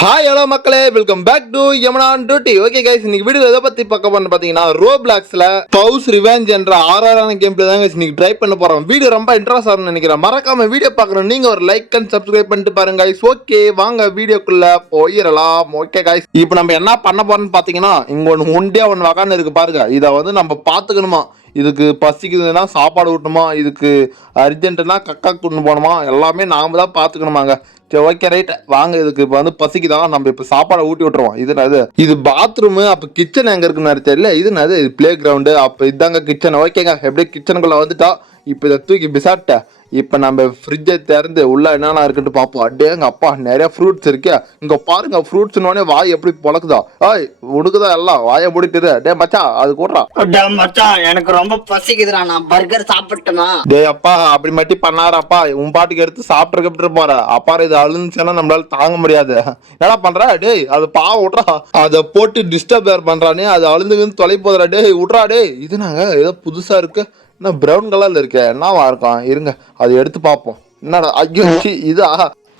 Hi hello மக்களே, welcome back to Yamunan duty. Okay guys, இன்னைக்கு video எதை பத்தி பார்க்க போறோம்னு பாத்தீங்கன்னா ரோப்ளாக்ஸ்ல பவுஸ் ரிவெஞ்ச் என்ற ஆறான கேம் பிளே தான் இன்னைக்கு ட்ரை பண்ண போறோம். வீடியோ ரொம்ப இன்ட்ரெஸ்ட் ஆகும்னு நினைக்கிறேன். மறக்காம வீடியோ பார்க்கணும் நீங்க ஒரு லைக் அண்ட் சப்ஸ்கிரைப் பண்ணிட்டு பாருங்க கைஸ். ஓகே வாங்க வீடியோக்குள்ள போயிடலாம். ஓகே கைஸ், இப்போ நம்ம என்ன பண்ண போறோம்னு பாத்தீங்கன்னா இங்க ஒண்டியா ஒன்று வகான்னு இருக்கு பாருங்க. இதை வந்து நம்ம பாத்துக்கணுமா, இதுக்கு பசிக்குதுன்னா சாப்பாடு ஊட்டணுமா, இதுக்கு அர்ஜென்ட்னா கக்கா கொண்டு போகணுமா, எல்லாமே நாம தான் பாத்துக்கணுமாங்க. சரி ஓகே ரைட் வாங்க. இதுக்கு இப்போ வந்து பசிக்குதான், நம்ம இப்போ சாப்பாடை ஊட்டி விட்டுருவோம். இது பாத்ரூமு. அப்போ கிச்சன் எங்க இருக்குன்னு தெரியல. இது பிளே கிரவுண்டு. அப்போ இதாங்க கிச்சன். ஓகேங்க, எப்படியே கிச்சனுக்குள்ள வந்துட்டா. இப்போ இதை தூக்கி பிசாட்ட இப்போ நம்ம ஃப்ரிட்ஜை திறந்து உள்ள என்னென்ன இருக்குன்னு பார்ப்போம். அடேங்க அப்பா, நிறைய ஃப்ரூட்ஸ் இருக்கு இங்க பாருங்க. ஃப்ரூட்ஸ்னோடனே வாய் எப்படி பொழக்குதா. ஓய் உடுக்குதா எல்லாம் வாயை முடிட்டுது. டே மச்சா அது கூடுறா. மச்சான் எனக்கு ரொம்ப பசிக்குதுடா, நான் பர்கர் சாப்பிட்டேனா. டே அப்பா அப்படி மட்டும் பண்ணாரப்பா, உன் பாட்டுக்கு எடுத்து சாப்பிட்டு போற அப்பா. இது அழுந்துச்சுன்னா நம்மளால தாங்க முடியாது. என்னடா பண்ற டேய், அது பாவம் விட்றா. அதை போட்டு டிஸ்டர்ப் பண்றானே, அது அழுந்துக்குன்னு தொலை போதுடா. டேய் விட்றா டேய். இது நாங்க ஏதோ புதுசா இருக்கு. இன்னும் ப்ரௌன் கலர்ல இருக்க என்னவா இருக்கும், இருங்க அதை எடுத்து பார்ப்போம். என்னடா ஐயோ இதா.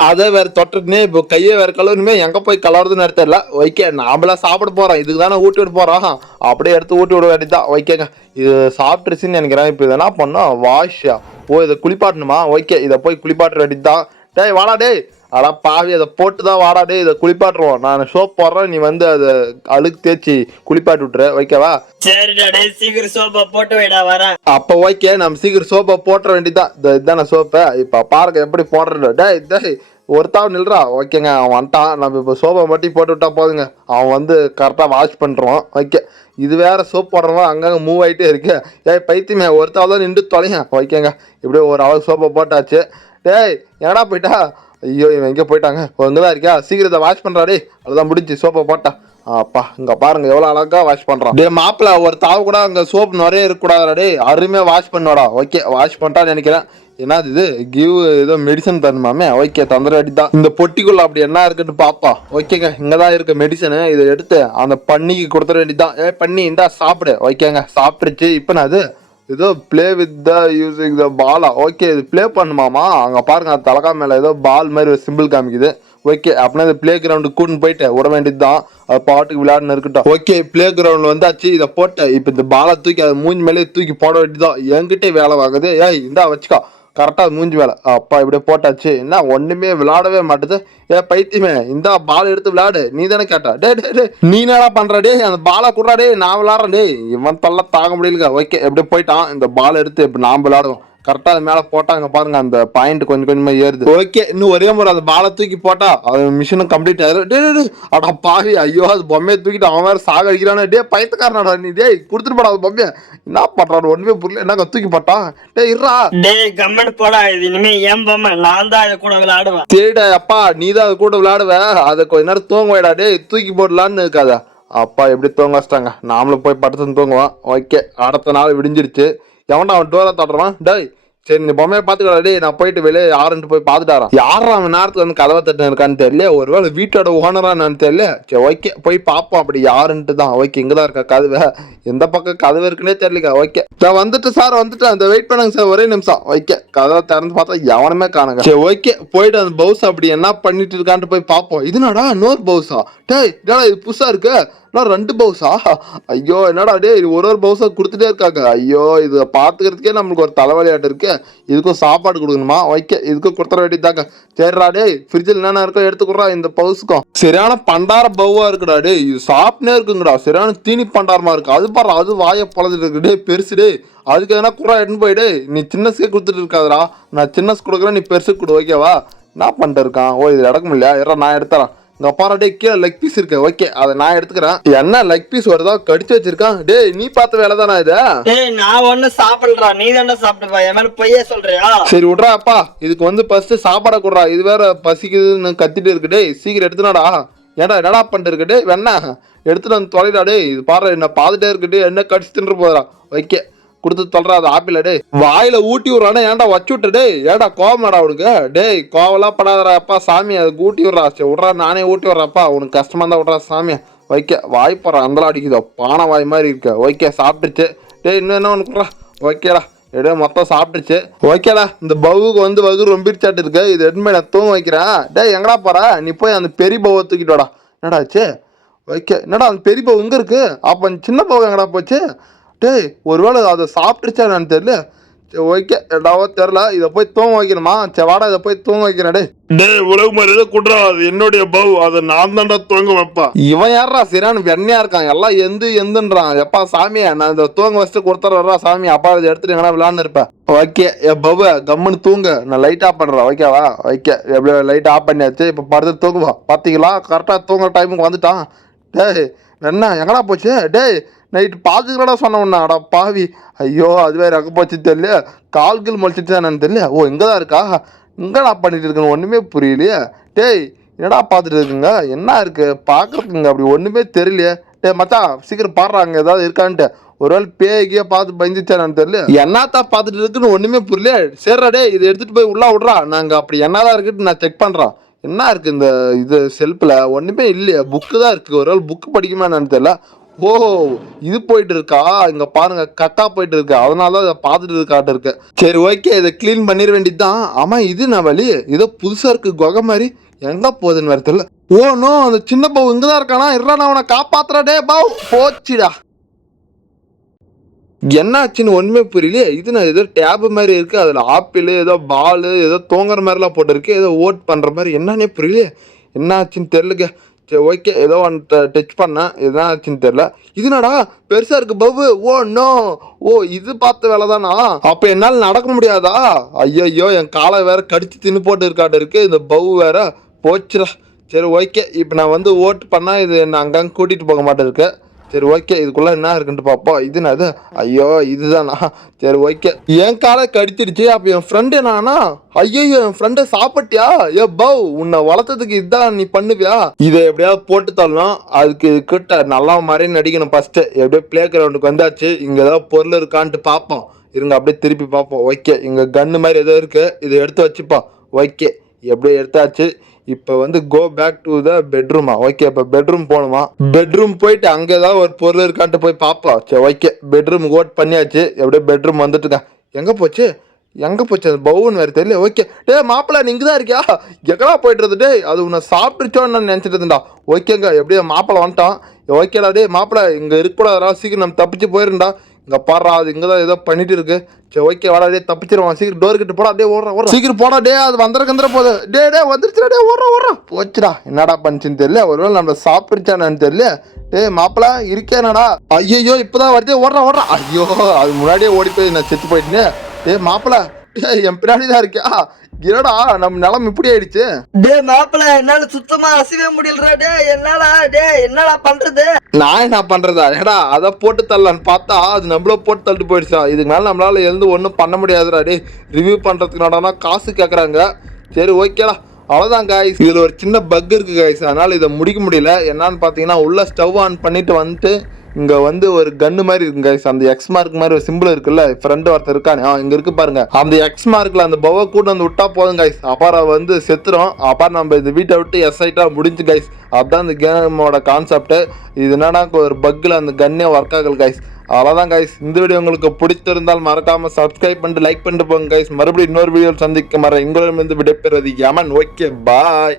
அதை வேற தொட்டுனே இப்போ கையை வேற கலருமே எங்க போய் கலருதுன்னு தெரியல. ஓகே நாமளா சாப்பிட போறோம், இதுக்கு தானே ஊட்டி விட போறோம். அப்படியே எடுத்து ஊட்டி விட வேண்டியதான். ஓகேங்க, இது சாப்பிட்டுருச்சுன்னு நினைக்கிறேன். இப்போ இதை என்ன பண்ணோம், வாஷா ஓ இதை குளிப்பாட்டணுமா. ஓகே இதை போய் குளிப்பாட்ட வேண்டியதுதான். டேய் வாடா டேய். அடா பாவி, அதை போட்டு தான் வாடா டே. இதை குளிப்பாட்டுருவோம். நான் சோப் போடுறேன், நீ வந்து அதை அழுக்கு தேய்ச்சி குளிப்பாட்டி விட்டுரு. ஓகேவா? சரிடா டேய், சீக்கிரம் சோப்பை போட்டு வைடா வரேன். அப்போ ஓகே, நம்ம சீக்கிரம் சோப்பை போட்டுற வேண்டியதான். இதுதானே சோப்பை. இப்போ பாருங்க எப்படி போடுறது. டேய் டேய் ஒருத்தான் நில்றா. ஓகேங்க, அவன் வந்துட்டான். நம்ம இப்போ சோப்பை மட்டும் போட்டு விட்டா போதுங்க. அவன் வந்து கரெக்டாக வாஷ் பண்ணுறான். ஓகே, இது வேற சோப் போடுறவன் அங்கங்கே மூவ் ஆகிட்டே இருக்கு. ஏய் பைத்தியமே, ஒருத்தாவது தான் நின்று தொலைங்க. ஓகேங்க, இப்படியே ஒரு அளவு சோப்பை போட்டாச்சு. டேய் எங்கடா போயிட்டா. ஐயோ இவன் எங்கே போயிட்டாங்க. இங்கதான் இருக்கியா, சீக்கிரத்தை வாஷ் பண்றாடே. அதுதான் முடிஞ்சு சோப்பை போட்டா. அப்பா இங்க பாருங்க எவ்வளவு அழகா வாஷ் பண்றான். டே மாப்பிள்ள, ஒரு தாவு கூட அங்க சோப் நிறைய இருக்கக்கூடாதா டே. அருமையா வாஷ் பண்ணுவாடா. ஓகே வாஷ் பண்ணிட்டான்னு நினைக்கிறேன். என்னது இது, கிவ் ஏதோ மெடிசன் தரணுமாமே. ஓகே தந்துட வேண்டியதான். இந்த பொட்டிக்குள்ள அப்படி என்ன இருக்குன்னு பாப்பா. ஓகேங்க, இங்கதான் இருக்க மெடிசனு. இதை எடுத்து அந்த பண்ணிக்கு கொடுத்துட வேண்டியதான். பண்ணி இந்தா சாப்பிடு. ஓகேங்க சாப்பிட்டுச்சு. இப்போ நான் அது ஏதோ play with the using the Bala. Okay இது பிளே பண்ணுமாமா. அங்கே பாருங்க அது தலகா மேலே ஏதோ பால் மாதிரி ஒரு சிம்பிள் காமிக்குது. ஓகே அப்படின்னா இந்த பிளே கிரவுண்டு கூட்டின்னு போயிட்டு விட வேண்டியது தான். அது பாட்டுக்கு விளையாடுன்னு இருக்கட்டும். ஓகே பிளே கிரவுண்ட் வந்தாச்சு. இதை போட்டு இப்போ இந்த பாலை தூக்கி அதை மூஞ்சி மேலே தூக்கி போட வேண்டியதுதான். என்கிட்டே வேலை வாங்குது. ஏய் இந்தா வச்சுக்கோ, கரெக்டாக மூஞ்சி வேலை. அப்பா இப்படியே போட்டாச்சு. என்ன ஒன்றுமே விளையாடவே மாட்டுது. பைத்தியமே, இந்த பால் எடுத்து விளையாடு. நீ தானே கேட்டா. டே டே டே நீ என்னடா பண்ற டே, அந்த பாலை குடுறா டே, நான் விளையாடுறேன் டே. இவன் தொல்லை தாங்க முடியல. ஓகே எப்படி போயிட்டான். இந்த பால் எடுத்து இப்போ நாம் விளையாடுவோம். கரெக்டா அது மேல போட்டாங்க பாருங்க, அந்த பாயிண்ட் கொஞ்சம் கொஞ்சமா ஏறுது. ஓகே இன்னும் ஒரே முறை அந்த பாலை தூக்கி போட்டா அது மிஷினும் கம்ப்ளீட் ஆயிரும். அடா பாவி, ஐயோ அது பொம்மையை தூக்கிட்டு அவன் வேற சாக அடிக்கிறானே. டே பைத்தக்காரனாடா நீ. டே கொடுத்துட்டு போடா அது பொம்மையை. என்ன பண்றாரு ஒண்ணுமே புரியல. என்னங்க தூக்கி போட்டா. டே இருறா. டே கம்மன் போடா, இது இனிமே ஏன் பொம்மை, நான் தான் அது கூட விளையாடுவேன். சரிடா அப்பா, நீ தான் அது கூட விளையாடுவ. அதை கொஞ்ச நேரம் தூங்க வைடா. டே தூக்கி போடலான்னு இருக்காதா. அப்பா எப்படி தூங்க வச்சிட்டாங்க. நாமளும் போய் படுத்துன்னு தூங்குவான். ஓகே அடுத்த நாள் விடிஞ்சிருச்சு. எவன்டா அவன் டோரை தட்டுறான். டேய் சரி இந்த பொம்மையை பார்த்துக்கடா டே. நான் போயிட்டு வெளியே யாருன்ட்டு போய் பார்த்துட்டாரான். யாரும் அவன் நேரத்துக்கு வந்து கதவை தட்டு இருக்கான்னு தெரியல. ஒருவேளை வீட்டோட ஓனரான்னு தெரியல. சரி ஓகே போய் பார்ப்போம் அப்படி யாருன்ட்டு தான். ஓகே இங்கே தான் இருக்கா கதவை. எந்த பக்கம் கதவு இருக்குன்னே தெரியலக்கா. ஓகே நான் வந்துட்டு சார் வந்துட்டு அந்த வெயிட் பண்ணுங்க சார் ஒரே நிமிஷம். ஓகே கதவை திறந்து பார்த்தா எவனுமே காணுங்க. சரி ஓகே போயிட்டு அந்த பவுஸ் அப்படி என்ன பண்ணிட்டு இருக்கான்ட்டு போய் பார்ப்போம். இதுனாடா இன்னொரு பவுஸா. டேய் என்னடா இது புதுசா இருக்கு. நான் 2 பவுஸா. ஐயோ என்னடா டே, இது ஒரு பவுஸா கொடுத்துட்டே இருக்காங்க. ஐயோ இதை பார்த்துக்கிறதுக்கே நம்மளுக்கு ஒரு தலைவலியாட்டு இருக்கு. இதுக்கும் சாப்பாடு கொடுக்கணுமா. ஓகே இதுக்கும் கொடுத்துட வேண்டியதாங்க. சரிடா டே, ஃப்ரிட்ஜில் என்னென்ன இருக்கோ எடுத்துக்கிறா. இந்த பவுஸுக்கும் சரியான பண்டார பவுவா இருக்குடா டே. இது சாப்பிட்டே இருக்குங்கடா. சரியான தீனி பண்டாரமா இருக்கு. அது பாரு, அது வாயை பொழந்துட்டு இருக்கு. டே பெருசு டே, அதுக்கு எதனா குறா எடுன்னு போயிடு. நீ சின்னசுக்கே கொடுத்துட்டு இருக்காதுடா. நான் சின்னஸ் கொடுக்குறேன், நீ பெருசு கொடு. ஓகேவா? என்ன பண்ணிட்டு இருக்கான். ஓ இது எடுக்க முடியல. ஏறா நான் எடுத்துறேன். இங்க பாரு டே, கீழே லெக் பீஸ் இருக்கு. ஓகே அதை நான் எடுத்துக்கிறேன். என்ன லெக் பீஸ் வருதா கடிச்சு வச்சிருக்கான். டே நீ பார்த்த வேலை தானே இது. டேய் நான் ஒண்ணு சாப்பிடுறா, நீ தானே சாப்பிட்டுப்பா. என் மேல பொய்யே சொல்றியா. சரி விட்றா அப்பா, இதுக்கு வந்து ஃபர்ஸ்ட் சாப்பாடை கொடுறா. இது வேற பசிக்குதுன்னு கத்திட்டு இருக்கு. டே சீக்கிரம் எடுத்துனாடா. ஏடா என்னடா பண்ணிட்டு இருக்கு. டே வேணா எடுத்துட்டு வந்து தொலைடா. டே இது பாரு என்ன பார்த்துட்டே இருக்கு. என்ன கடிச்சு தின்று போதுடா. ஓகே கொடுத்து தொல்றா அது ஆப்பிள். டே வாயில ஊட்டி விடுறானே. ஏன்டா வச்சு விட்டு. டே ஏடா கோவமாடா உனக்கு. டேய் கோவலாம் படாதடா அப்பா. சாமி அது ஊட்டி விட்றா. சரி விட்றா நானே ஊட்டி விட்றப்பா. உனக்கு கஷ்டமா இருந்தா விட்றா சாமி. ஓகே வாய் போடுறான் அந்தலாம் அடிக்குதோ பானை வாய் மாதிரி இருக்கு. ஓகே சாப்பிட்டுச்சு. டே இன்னும் என்ன உனக்கு விட்றா. ஓகேடா எப்படியோ மொத்தம் சாப்பிட்டுச்சு. ஓகேடா, இந்த பவுக்கு வந்து வகு ரொம்பிருச்சாட்டு இருக்கு. இது எடுத்து நான் தூங்க வைக்கிறேன். டேய் எங்கடா போற? நீ போய் அந்த பெரிய பவுவை தூக்கிட்டு வாடா. என்னடா ஆச்சு? ஓகே, என்னடா அந்த பெரிய பவு இங்கே இருக்கு? அப்போ அந்த சின்ன பவு எங்கடா போச்சு? டேய் ஒருவேளை அதை சாப்பிட்டுருச்சா என்னன்னு தெரியல. சரி ஓகே, எடாவோ தெரில. இதை போய் தூங்க வைக்கணுமா? சரி வாடா, இதை போய் தூங்க வைக்கிறேன். டேய் உலக மரியாதை குடுறா, அது என்னுடைய பவு, அதை நான் தான்டா தூங்க வைப்பேன். இவன் யாரா சரியான வெண்ணையா இருக்கான், எல்லாம் எந்துன்றான். எப்பா சாமியா, நான் இந்த தூங்க வச்சுட்டு கொடுத்துட்றா சாமி. அப்பா இதை எடுத்துட்டு எங்கன்னா விளாண்டு இருப்பேன். ஓகே பவு கம்முன்னு தூங்க, நான் லைட் ஆஃப் பண்றேன். ஓகேவா? ஓகே, எப்படியோ லைட் ஆஃப் பண்ணியாச்சு. இப்போ படுத்து தூங்குவா. பார்த்தீங்களா, கரெக்டாக தூங்குற டைமுக்கு வந்துட்டான். டேய் என்ன எங்கடா போச்சு? டேய் நைட்டு பார்த்துக்கிறடா சொன்ன ஒன்று. அடா பாவி, ஐயோ அதுவே ரக்க போச்சு தெரியல. கால்கள் முளைச்சிட்டு என்னன்னு தெரியல. ஓ இங்கே தான் இருக்கா? இங்கடா பண்ணிட்டு இருக்குன்னு ஒன்றுமே புரியலையே. டேய் என்னடா பார்த்துட்டு இருக்குங்க? என்ன இருக்கு பார்க்குறதுங்க? அப்படி ஒன்றுமே தெரியலையே. டே மச்சான் சீக்கிரம் பாடுறாங்க ஏதாவது இருக்கான்ட்டு. ஒருவேளை பேய்கிய பார்த்து பயந்துச்சானு தெரியல. என்னத்தான் பார்த்துட்டு இருக்குன்னு ஒன்றுமே புரியல. சரிடா டே, இதை எடுத்துகிட்டு போய் உள்ளே விட்றா. நாங்கள் அப்படி என்னதான் இருக்குன்னு நான் செக் பண்ணுறோம். என்ன இருக்குது இந்த இது செல்ஃபில்? ஒன்றுமே இல்லையா, புக்கு தான் இருக்குது. ஒருவேளை புக்கு படிக்குமா என்னன்னு தெரியல. ஓ இது போயிட்டு இருக்கா? இங்கே பாருங்க கக்கா போயிட்டு இருக்கு. அதனால தான் இதை பார்த்துட்டு இருக்காட்டு இருக்கு. சரி ஓகே, இதை க்ளீன் பண்ணிட வேண்டியது தான். ஆமாம் இது நான் வழி ஏதோ புதுசாக இருக்குது குகை மாதிரி. எங்கே போகுதுன்னு வேறு தெரியல. ஓ நோ, அந்த சின்ன பாவு இங்கே தான் இருக்கானா? இருடா நான் அவனை காப்பாத்துறா. டே பாவு போச்சுடா. என்னாச்சுன்னு ஒன்றுமே புரியலையே. இது நான் ஏதோ டேபு மாதிரி இருக்குது. அதில் ஆப்பிள் ஏதோ பால் ஏதோ தூங்குற மாதிரிலாம் போட்டிருக்கு. ஏதோ ஓட் பண்ணுற மாதிரி. என்னன்னே புரியலையே, என்னாச்சுன்னு தெரிலங்க. சரி ஓகே, ஏதோ ஒன்று டச் பண்ணேன். எதுனா ஆச்சுன்னு தெரில. இதுனாடா பெருசாக இருக்குது பவு. ஓ நோ, ஓ இது பார்த்த வேலை தானா? அப்போ என்னால் நடக்க முடியாதா? ஐயோ என் காலை வேற கடிச்சு தின்னு போட்டு இருக்காட்டு இருக்கு. இந்த பவு வேற போச்சுடா. சரி ஓகே, இப்போ நான் வந்து ஓட்டு பண்ணால் இது என்ன அங்கங்கே கூட்டிகிட்டு போக மாட்டேருக்கு. சரி ஓகே, இதுக்குள்ளே என்ன இருக்குன்ட்டு பார்ப்போம். இதுனா இது? ஐயோ இதுதானா? சரி ஓகே, என் காலை கடிச்சிடுச்சு. அப்போ என் ஃப்ரெண்டு என்னானா? ஐயோ என் ஃப்ரெண்டை சாப்பிட்டியா? பவ் உன்னை வளர்த்ததுக்கு இதுதான் நீ பண்ணுவியா? இதை எப்படியாவது போட்டு தரணும். அதுக்கு கிட்ட நல்லா மாதிரி நடிக்கணும். ஃபஸ்ட்டு எப்படியோ பிளே கிரவுண்டுக்கு வந்தாச்சு. இங்கே ஏதாவது பொருள் இருக்கான்ட்டு பார்ப்போம். இருங்க அப்படியே திருப்பி பார்ப்போம். ஓகே, இங்கே கன்று மாதிரி ஏதோ இருக்குது. இதை எடுத்து வச்சுப்போம். ஓகே, எப்படியோ எடுத்தாச்சு. இப்போ வந்து கோ பேக் டு த பெட்ரூமா? ஓகே, இப்போ பெட்ரூம் போகணுமா? பெட்ரூம் போயிட்டு அங்கே ஏதாவது ஒரு பொருள் இருக்கான்ட்டு போய் பார்ப்போம். சரி ஓகே, பெட்ரூம் ஓட் பண்ணியாச்சு. எப்படியோ பெட்ரூம் வந்துட்டுங்க. எங்கே போச்சு அந்த பவுன்னு வேறு தெரியல. ஓகே டே மாப்பிள்ள நீ இங்கே தான் இருக்கியா? எங்கடா போய்ட்டு டே? அது உன்னை சாப்பிட்டுச்சோன்னு நான் நினச்சிட்டு இருந்தா. ஓகேங்க, எப்படியோ மாப்பிள்ள வந்துட்டான். ஓகேடா டே மாப்பிள்ள இங்கே இருக்கக்கூடாதா, சீக்கிரம் நம்ம தப்பிச்சு போயிருந்தா. இங்கே பாடுறா, அது இங்கே தான் ஏதோ பண்ணிட்டு இருக்கு. சரி ஓகே வாடா டே, தப்பிச்சிருவான். சீக்கிரம் டோர் கிட்ட போடா. டே ஓடுறா சீக்கிரம் போடா. டே அது வந்துட போகுது. டே வந்துருச்சுடா. டே ஓடுறா போச்சுடா. என்னடா பண்ணுச்சுன்னு தெரியல. ஒருவேளை நம்ம சாப்பிட்டுச்சானு தெரியல. டே மாப்பிள்ள இருக்கேனடா? ஐயோ இப்போதான் வருது. ஓடுறா. ஐயோ அது முன்னாடியே ஓடி போய் நான் செத்து போயிட்டேன். டே மாப்பிள்ள என் பின்னாடி தான் இருக்கியா? என்னடா நம்ம நிலம் இப்படி ஆயிடுச்சு? டே மாப்பிள்ள என்னால சுத்தமா அசைவே முடியலடா. டே என்னடா பண்றது? நான் என்ன பண்றதா? ஏடா அதை போட்டு தரலான்னு பார்த்தா அது நம்மள போட்டு தள்ளிட்டு போயிடுச்சா. இதுக்கு மேலே நம்மளால எழுந்து ஒன்றும் பண்ண முடியாதுடா. டே ரிவ்யூ பண்ணுறதுக்கு நடனா காசு கேட்குறாங்க. சரி ஓகேடா, அவ்வளோதான் காய்ஸ். இதில் ஒரு சின்ன பக் இருக்குது காய்ஸ், அதனால் இதை முடிக்க முடியல. என்னன்னு பார்த்தீங்கன்னா உள்ள ஸ்டவ் ஆன் பண்ணிட்டு வந்துட்டு இங்கே வந்து ஒரு கன்று மாதிரி இருக்குங்க கைஸ். அந்த எக்ஸ் மார்க் மாதிரி ஒரு சிம்பிள் இருக்குல்ல, ஃப்ரெண்டு ஒருத்தர் இருக்கானே இங்கே இருக்கு பாருங்க. அந்த எக்ஸ் மார்க்கில் அந்த பவ கூட வந்து விட்டா போதும் கைஸ். அப்புறம் வந்து செத்துரும். அப்புறம் நம்ம இந்த வீட்டை விட்டு எஸ்ஐட்டாக முடிஞ்சு கைஸ். அதுதான் இந்த கேமோட கான்செப்ட். இது என்னன்னா ஒரு பக்கில் அந்த கன்னே ஒர்க் ஆகல கைஸ். அவ்வளோதான் கைஸ். இந்த வீடியோ உங்களுக்கு பிடித்திருந்தால் மறக்காம சப்ஸ்கிரைப் பண்ணிட்டு லைக் பண்ணிட்டு போங்க கைஸ். மறுபடியும் இன்னொரு வீடியோ சந்திக்க மர உங்களிடமிருந்து விடைபெறுவது யமன். Okay bye.